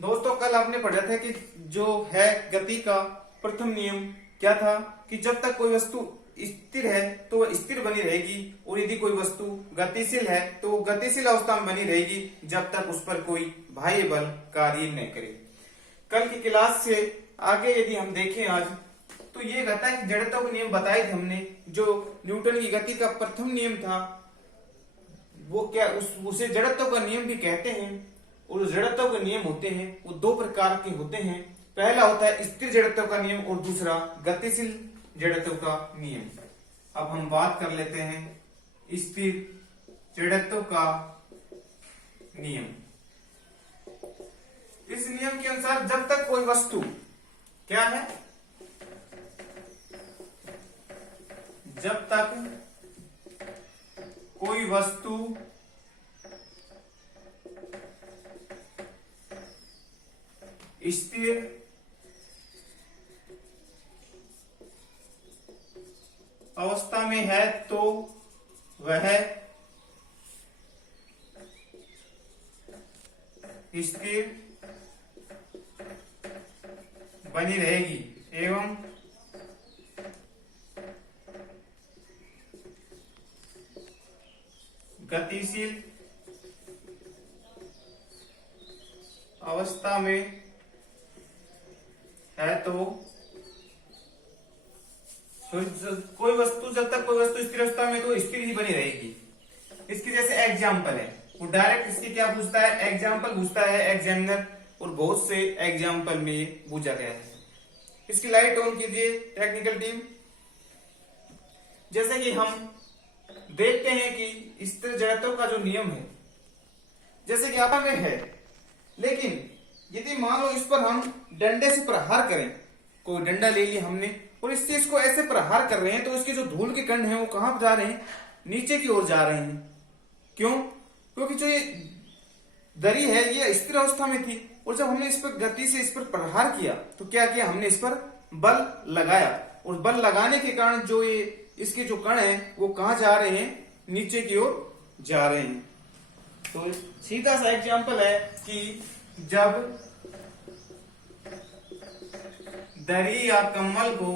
दोस्तों कल आपने पढ़ा था कि जो है गति का प्रथम नियम क्या था कि जब तक कोई वस्तु स्थिर है तो वह स्थिर बनी रहेगी और यदि कोई वस्तु गतिशील है तो वो गतिशील अवस्था में बनी रहेगी जब तक उस पर कोई बाह्य बल कार्य न करे। कल की क्लास से आगे यदि हम देखें आज तो ये कहता है कि जड़त्व के नियम बताए थे हमने। जो न्यूटन की गति का प्रथम नियम था वो क्या उसे जड़त्व का नियम भी कहते हैं। और जड़त्व के नियम होते हैं वो दो प्रकार के होते हैं। पहला होता है स्थिर जड़त्व का नियम और दूसरा गतिशील जड़त्व का नियम। अब हम बात कर लेते हैं स्थिर जड़त्व का नियम। इस नियम के अनुसार जब तक कोई वस्तु क्या है, जब तक कोई वस्तु स्थिर अवस्था में है तो वह स्थिर बनी रहेगी एवं गतिशील अवस्था में है तो कोई वस्तु जब तक कोई वस्तु स्थिर अवस्था में तो स्थिर ही बनी रहेगी। इसकी जैसे एग्जाम्पल है वो डायरेक्ट इसकी क्या पूछता है, एग्जाम्पल पूछता है एग्जामिनर, और बहुत से एग्जाम्पल में ये पूछा गया है। इसकी लाइट ऑन कीजिए टेक्निकल टीम। जैसे कि हम देखते हैं कि स्थिर जड़त्व का जो नियम है जैसे कि आप में है, लेकिन यदि मान लो इस पर हम डंडे से प्रहार करें, कोई डंडा ले लिया हमने और इससे इसको ऐसे प्रहार कर रहे हैं तो इसके जो धूल के कण हैं वो कहां जा रहे हैं, नीचे की ओर जा रहे हैं। क्यों? क्योंकि जो ये दरी है ये स्थिर अवस्था में थी और जब हमने इस पर गति से इस पर प्रहार किया तो क्या किया, हमने इस पर बल लगाया और बल लगाने के कारण जो ये इसके जो कण हैं वो कहां जा रहे हैं, नीचे की ओर जा रहे हैं। तो सीधा सा एग्जांपल है कि जब दरी या कम्बल को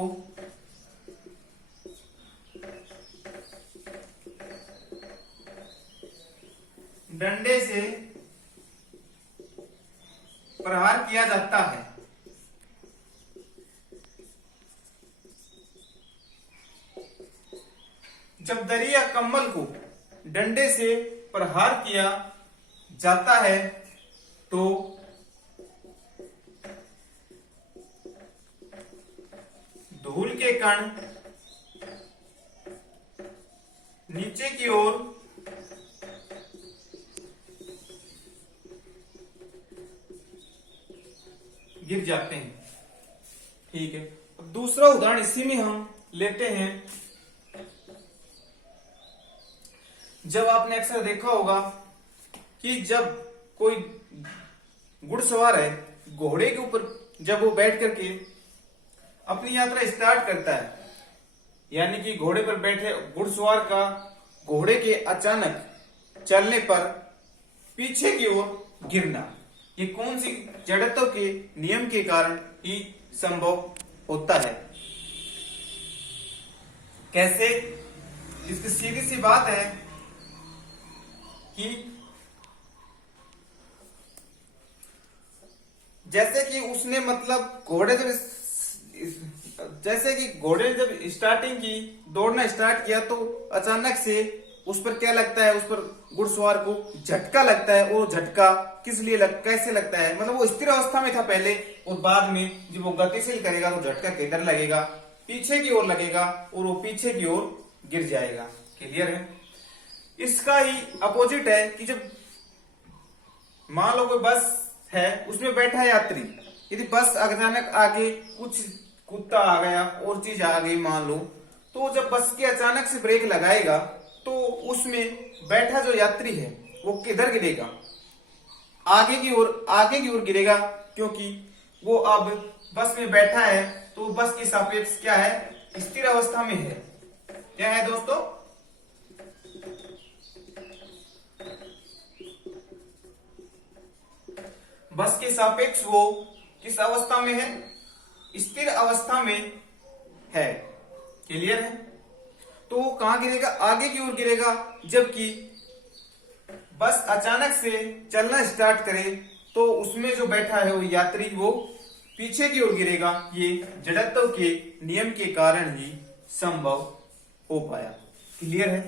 डंडे से प्रहार किया जाता है जब दरी या कम्बल को डंडे से प्रहार किया जाता है तो धूल के कण नीचे की ओर गिर जाते हैं। ठीक है, अब दूसरा उदाहरण इसी में हम लेते हैं। जब आपने अक्सर देखा होगा कि जब कोई घुड़सवार है घोड़े के ऊपर जब वो बैठ करके अपनी यात्रा स्टार्ट करता है, यानी कि घोड़े पर बैठे घुड़सवार का घोड़े के अचानक चलने पर पीछे की ओर गिरना, ये कौन सी जड़त्व के नियम के कारण ही संभव होता है? कैसे? इसकी सीधी सी बात है कि जैसे कि उसने मतलब घोड़े जैसे कि घोड़े ने जब स्टार्टिंग की, दौड़ना स्टार्ट किया तो अचानक से उस पर क्या लगता है, उस पर घुड़सवार को झटका लगता है। और झटका किस लिए कैसे लगता है, मतलब वो स्थिर अवस्था में था पहले और बाद में जब वो गतिशील करेगा तो झटका किधर लगेगा, पीछे की ओर लगेगा और वो पीछे की ओर गिर जाएगा। क्लियर है? इसका ही अपोजिट है कि जब मान लो कोई बस है उसमें बैठा है यात्री, यदि बस अचानक आगे कुछ कुत्ता आ गया और चीज आ गई मान लो, तो जब बस के अचानक से ब्रेक लगाएगा तो उसमें बैठा जो यात्री है वो किधर गिरेगा, आगे की ओर गिरेगा, क्योंकि वो अब बस में बैठा है तो बस के सापेक्ष क्या है, स्थिर अवस्था में है। क्या है दोस्तों? बस के सापेक्ष वो किस अवस्था में है, स्थिर अवस्था में है। क्लियर है। तो वो कहां गिरेगा, आगे की ओर गिरेगा। जबकि बस अचानक से चलना स्टार्ट करे तो उसमें जो बैठा है वो यात्री वो पीछे की ओर गिरेगा। ये जड़त्व के नियम के कारण ही संभव हो पाया। क्लियर है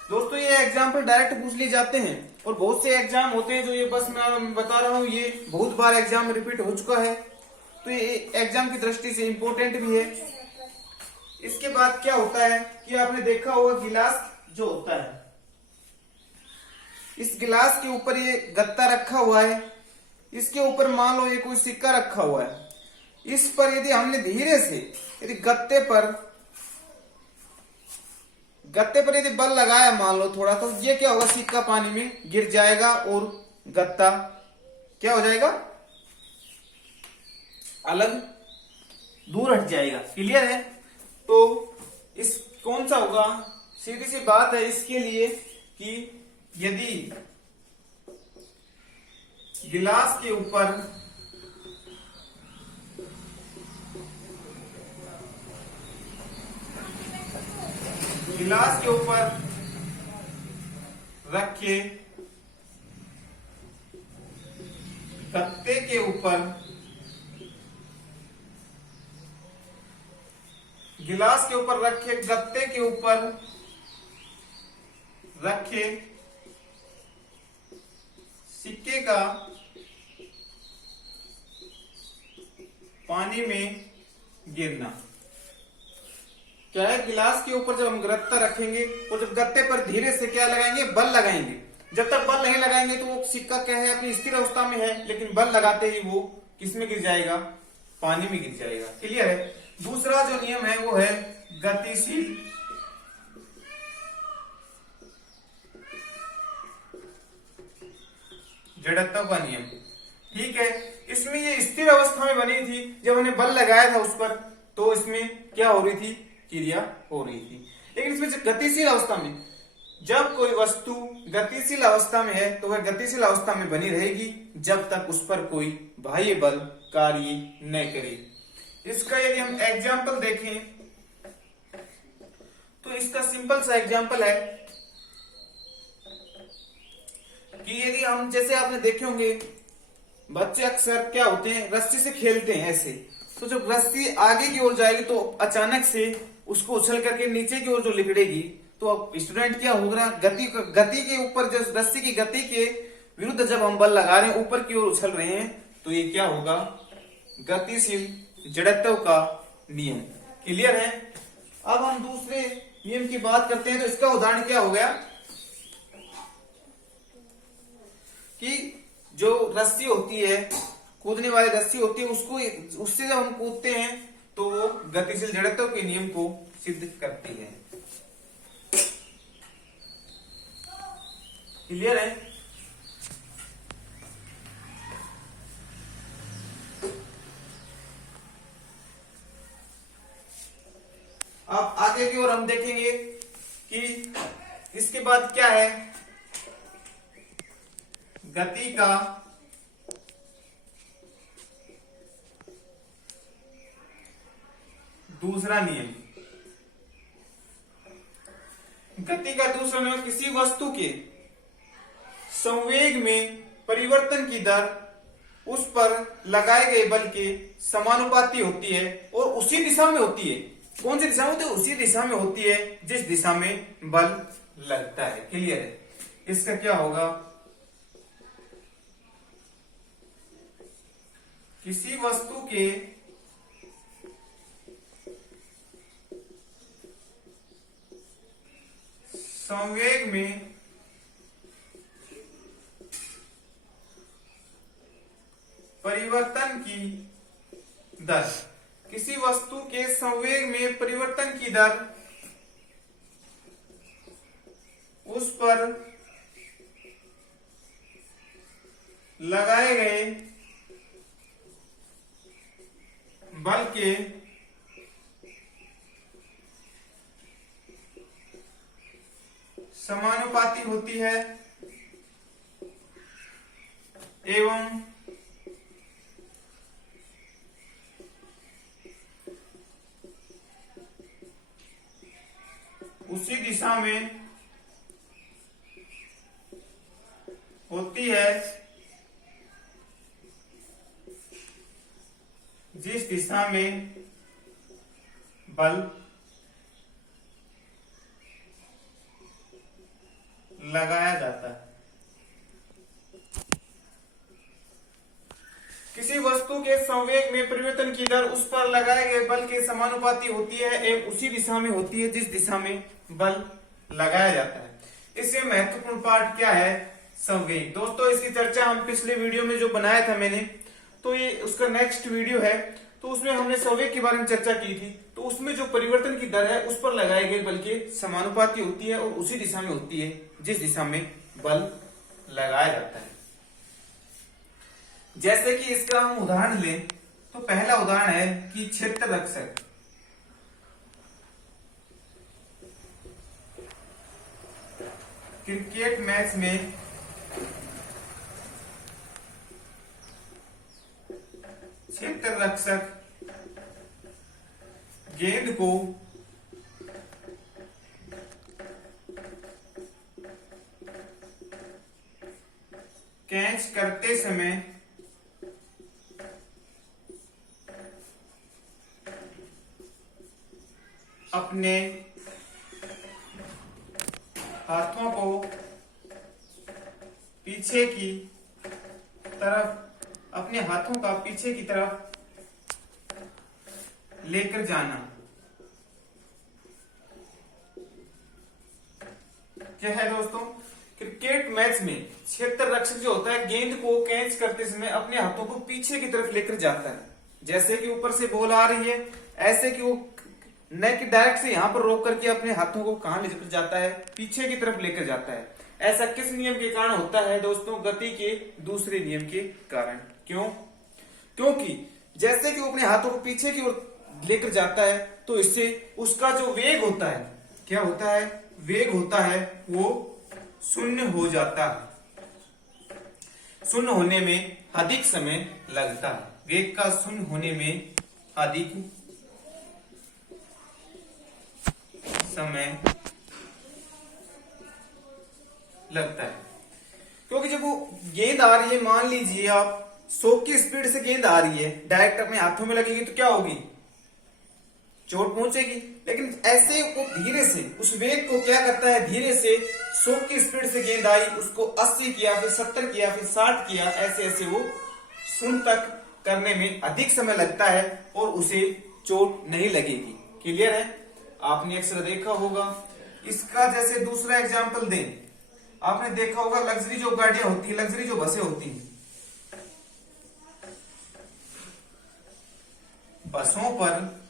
दोस्तों। ये एग्जाम्पल डायरेक्ट पूछ लिए जाते हैं और बहुत से एग्जाम होते हैं जो ये बस मैं बता रहा हूं, ये बहुत बार एग्जाम रिपीट हो चुका है, तो ये एग्जाम की दृष्टि से इंपॉर्टेंट भी है। इसके बाद क्या होता है कि आपने देखा होगा गिलास जो होता है, इस गिलास के ऊपर ये गत्ता रखा हुआ है, इसके ऊपर मान लो ये कोई सिक्का रखा हुआ है। इस पर यदि हमने धीरे से यदि गत्ते पर यदि बल लगाया मान लो थोड़ा, तो ये क्या होगा, सिक्का पानी में गिर जाएगा और गत्ता क्या हो जाएगा, अलग दूर हट जाएगा। क्लियर है। तो इस कौन सा होगा, सीधी सी बात है इसके लिए कि यदि गिलास के ऊपर रखे गत्ते के ऊपर गिलास के ऊपर रखे गत्ते के ऊपर रखे सिक्के का पानी में गिरना। क्या है, गिलास के ऊपर जब हम गत्ता रखेंगे और जब गत्ते पर धीरे से क्या लगाएंगे, बल लगाएंगे। जब तक बल नहीं लगाएंगे तो वो सिक्का क्या है, अपनी स्थिर अवस्था में है, लेकिन बल लगाते ही वो किस में गिर जाएगा, पानी में गिर जाएगा। क्लियर है। दूसरा जो नियम है वो है गतिशील जड़त्व का नियम। ठीक है। इसमें ये स्थिर अवस्था में बनी थी, जब हमने बल लगाया था उस पर तो इसमें क्या हो रही थी, क्रिया हो रही थी। लेकिन इसमें गतिशील अवस्था में, जब कोई वस्तु गतिशील अवस्था में है तो वह गतिशील अवस्था में बनी रहेगी जब तक उस पर कोई बाह्य बल कार्य न करे। इसका यदि हम एग्जाम्पल देखें तो इसका सिंपल सा एग्जाम्पल है कि यदि हम, जैसे आपने देखे होंगे बच्चे अक्सर क्या होते हैं, रस्सी से खेलते हैं ऐसे, तो जब रस्सी आगे की ओर जाएगी तो अचानक से उसको उछल करके नीचे की ओर जो लिपटेगी, तो अब स्टूडेंट क्या होगा, गति के ऊपर, जब रस्सी की गति के विरुद्ध जब हम बल लगा रहे हैं, ऊपर की ओर उछल रहे हैं, तो ये क्या होगा, गतिशील जड़त्व का नियम। क्लियर है। अब हम दूसरे नियम की बात करते हैं। तो इसका उदाहरण क्या हो गया कि जो रस्सी होती है, कूदने वाली रस्सी होती है, उससे जब हम कूदते हैं तो वो गतिशील जड़त्व के नियम को सिद्ध करती है। क्लियर है। अब आगे की ओर हम देखेंगे कि इसके बाद क्या है, गति का दूसरा नियम। गति का दूसरा नियम किसी वस्तु के संवेग में परिवर्तन की दर उस पर लगाए गए बल के समानुपाती होती है और उसी दिशा में होती है। कौन सी दिशा में होती है, उसी दिशा में होती है जिस दिशा में बल लगता है। क्लियर है। इसका क्या होगा, किसी वस्तु के संवेग में परिवर्तन की दर, किसी वस्तु के संवेग में परिवर्तन की दर उस पर लगाए गए बल के समानुपाती होती है एवं में होती है, जिस दिशा में बल लगाया जाता है। किसी वस्तु के संवेग में परिवर्तन की दर उस पर लगाए गए बल के समानुपाती होती है एवं उसी दिशा में होती है जिस दिशा में बल लगाया जाता है। इससे महत्वपूर्ण पार्ट क्या है? संवेग। दोस्तों इसकी चर्चा हम पिछले वीडियो में जो बनाया था मैंने, तो ये उसका नेक्स्ट वीडियो है, तो उसमें हमने संवेग के बारे में चर्चा की थी। तो उसमें जो परिवर्तन की दर है उस पर लगाए गए बल के समानुपाती होती है और उसी दिशा में होती है जिस दिशा में बल लगाया जाता है। जैसे कि इसका हम उदाहरण लें तो पहला उदाहरण है कि क्षेत्र रक्षक। क्रिकेट मैच में क्षेत्र रक्षक गेंद को कैच करते समय अपने हाथों को पीछे की तरफ, अपने हाथों का पीछे की तरफ लेकर जाना। क्या है दोस्तों? क्रिकेट मैच में क्षेत्र रक्षक जो होता है गेंद को कैच करते समय अपने हाथों को पीछे की तरफ लेकर जाता है। जैसे कि ऊपर से बॉल आ रही है, ऐसे कि वो न कि डायरेक्ट से यहां पर रोक करके अपने हाथों को कहां लेकर जाता है? पीछे की तरफ लेकर जाता है। ऐसा किस नियम के कारण होता है दोस्तों? गति के दूसरे नियम के कारण। क्यों? क्योंकि जैसे कि वो अपने हाथों को पीछे की ओर लेकर जाता है तो इससे उसका जो वेग होता है, क्या होता है? वेग होता है वो शून्य हो जाता है। शून्य होने में अधिक समय लगता है। वेग का शून्य होने में अधिक समय लगता है। क्योंकि जब वो गेंद आ रही है, मान लीजिए आप 100 की स्पीड से गेंद आ रही है, डायरेक्ट अपने हाथों में लगेगी तो क्या होगी? चोट पहुंचेगी। लेकिन ऐसे वो धीरे से उस वेग को क्या करता है? धीरे से 100 की स्पीड से गेंद आई, उसको 80 किया, फिर 70 किया, फिर 60 किया, ऐसे ऐसे वो 0 तक करने में अधिक समय लगता है और उसे चोट नहीं लगेगी। क्लियर है? आपने अक्सर देखा होगा। इसका जैसे दूसरा एग्जांपल दें, आपने देखा होगा लग्जरी जो गाड़ियां होती है, लग्जरी जो बसें होती हैं, बसों पर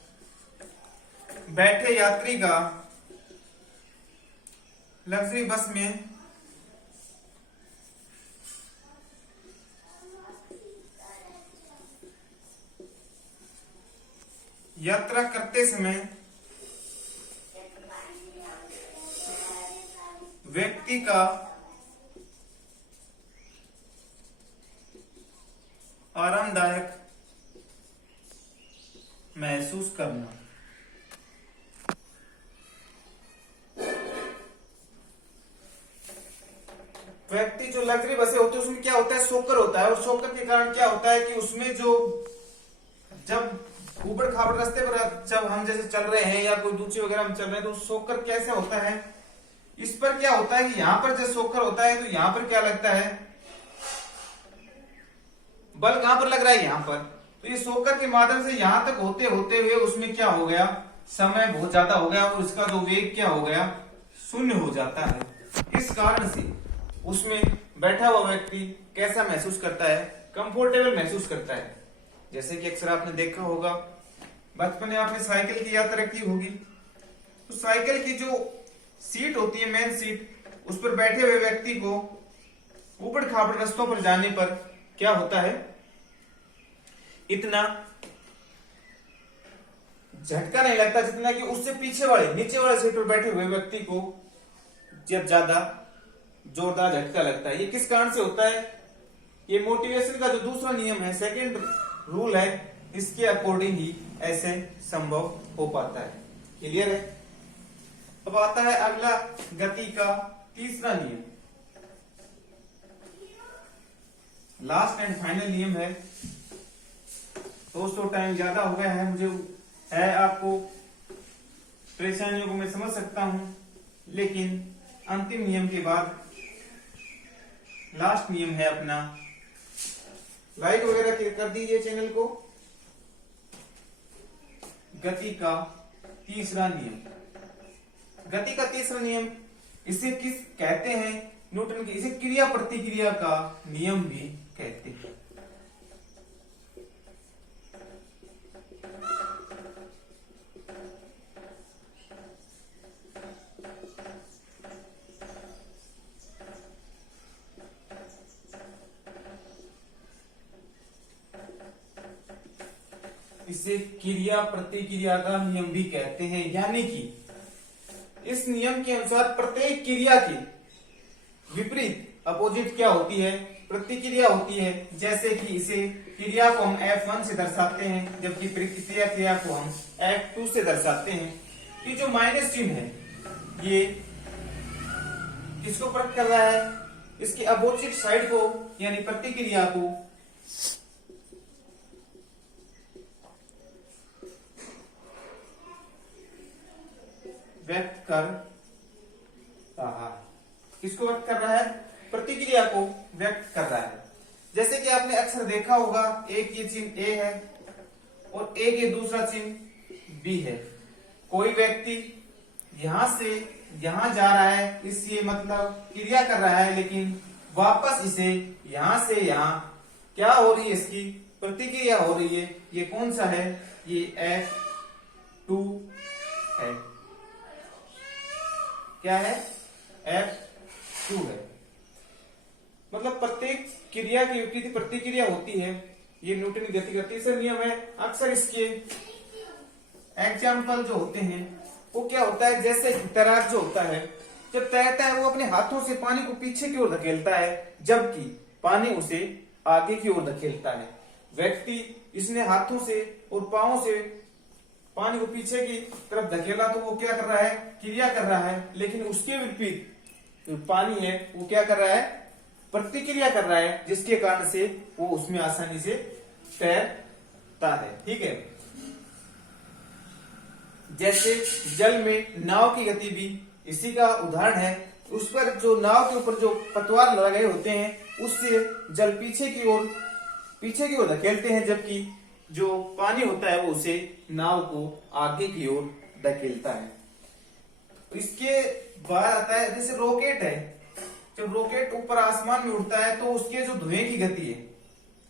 बैठे यात्री का लग्जरी बस में यात्रा करते समय व्यक्ति का आरामदायक महसूस करना। व्यक्ति जो लग्जरी बसें होती है उसमें क्या होता है? शॉकर होता है। और शॉकर के कारण क्या होता है कि उसमें जो जब ऊबड़ खाबड़ रास्ते पर जब हम जैसे चल रहे हैं या कोई दूसरी वगैरह हम चल रहे हैं तो शॉकर कैसे होता है? इस पर क्या होता है कि यहां पर जब शॉकर होता है तो यहां पर क्या लगता है? बल कहां पर लग रहा है? यहां पर। तो ये शॉकर के माध्यम से यहां तक होते होते हुए उसमें क्या हो गया? समय बहुत ज्यादा हो गया और उसका जो वेग क्या हो गया? शून्य हो जाता है। इस कारण से उसमें बैठा हुआ व्यक्ति कैसा महसूस करता है? कंफर्टेबल महसूस करता है। जैसे कि अक्सर आपने देखा होगा, बचपन में आपने साइकिल की यात्रा की होगी, तो साइकिल की जो सीट होती है, मेन सीट, उस पर बैठे हुए व्यक्ति को ऊबड़ खाबड़ रास्तों पर जाने पर क्या होता है? इतना झटका नहीं लगता जितना कि उससे पीछे वाले नीचे वाले सीट पर बैठे हुए व्यक्ति को जब ज्यादा जोरदार झटका लगता है। ये किस कारण से होता है? ये मोटिवेशन का जो दूसरा नियम है, सेकंड रूल है, इसके अकॉर्डिंग ही ऐसे संभव हो पाता है। क्लियर है? अब आता है अगला गति का तीसरा नियम, लास्ट एंड फाइनल नियम है। दोस्तों टाइम ज्यादा हो गया है, मुझे है आपको परेशानियों को मैं समझ सकता हूं, लेकिन अंतिम नियम के बाद लास्ट नियम है अपना। लाइक वगैरह कर दीजिए चैनल को। गति का तीसरा नियम, गति का तीसरा नियम इसे किस कहते हैं? न्यूटन के, इसे क्रिया प्रतिक्रिया का नियम भी कहते हैं। इसे क्रिया प्रतिक्रिया का नियम भी कहते हैं, यानी कि इस नियम के अनुसार प्रत्येक क्रिया के विपरीत अपोजिट क्या होती है? प्रतिक्रिया होती है। जैसे कि इसे क्रिया को हम F1 से दर्शाते हैं, जबकि प्रतिक्रिया क्रिया को हम F2 से दर्शाते हैं। ये जो माइनस चिन्ह है ये किसको प्रकट कर रहा है? इसके अपोजिट साइड को यानी प्रतिक्रिया को व्यक्त कर रहा है। किसको व्यक्त कर रहा है? प्रतिक्रिया को व्यक्त कर रहा है। जैसे कि आपने अक्सर देखा होगा, एक ये चिन्ह ए है और एक ये दूसरा चिन्ह बी है। कोई व्यक्ति यहां से यहां जा रहा है, इसलिए मतलब क्रिया कर रहा है, लेकिन वापस इसे यहां से यहां क्या हो रही है? इसकी प्रतिक्रिया हो रही है। ये कौन सा है? ये F2 है। क्या है? F2 है। मतलब प्रत्येक क्रिया की विपरीत प्रतिक्रिया होती है। ये न्यूटन की गति का तीसरा नियम है। अक्सर इसके एग्जाम्पल जो होते हैं वो क्या होता है? जैसे तैराक जो होता है, जब तैरता है वो अपने हाथों से पानी को पीछे की ओर धकेलता है, जबकि पानी उसे आगे की ओर धकेलता है। व्यक्ति इसने हाथों से और पांवों से पानी को पीछे की तरफ धकेला तो वो क्या कर रहा है? क्रिया कर रहा है, लेकिन उसके विपरीत जो पानी है वो क्या कर रहा है? प्रतिक्रिया कर रहा है, जिसके कारण से वो उसमें आसानी से तैरता है। ठीक है। जैसे जल में नाव की गति भी इसी का उदाहरण है। उस पर जो नाव के ऊपर जो पतवार लगाए होते हैं उससे जल पीछे की ओर धकेलते हैं, जबकि जो पानी होता है वो उसे नाव को आगे की ओर धकेलता है। इसके बाद आता है जैसे रॉकेट है। जब रॉकेट ऊपर आसमान में उड़ता है तो उसके जो धुएं की गति है,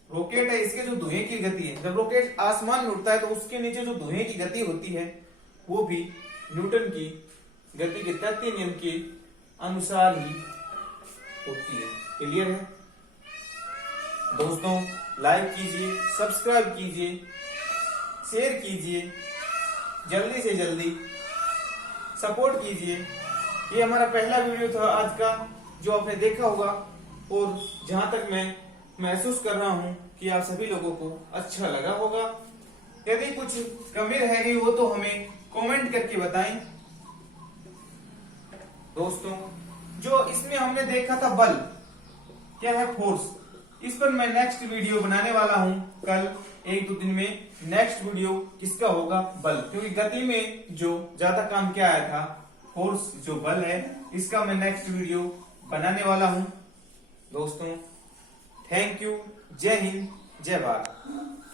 रॉकेट है इसके जो धुएं की गति है, जब रॉकेट आसमान में उड़ता है तो उसके नीचे जो धुएं की गति होती है वो भी न्यूटन की गति के तृतीय नियम के अनुसार ही होती है। क्लियर है दोस्तों? लाइक कीजिए, सब्सक्राइब कीजिए, शेयर कीजिए, जल्दी से जल्दी सपोर्ट कीजिए। ये हमारा पहला वीडियो था आज का, जो आपने देखा होगा, और जहां तक मैं महसूस कर रहा हूं कि आप सभी लोगों को अच्छा लगा होगा। यदि कुछ कमी रह गई हो तो हमें कमेंट करके बताएं। दोस्तों, जो इसमें हमने देखा था बल, क्या है? फोर्स। इस पर मैं नेक्स्ट वीडियो बनाने वाला हूं कल, 1-2 दिन में। नेक्स्ट वीडियो किसका होगा? बल। क्योंकि गति में जो ज्यादा काम क्या आया था? फोर्स, जो बल है, इसका मैं नेक्स्ट वीडियो बनाने वाला हूं। दोस्तों, थैंक यू। जय हिंद, जय भारत।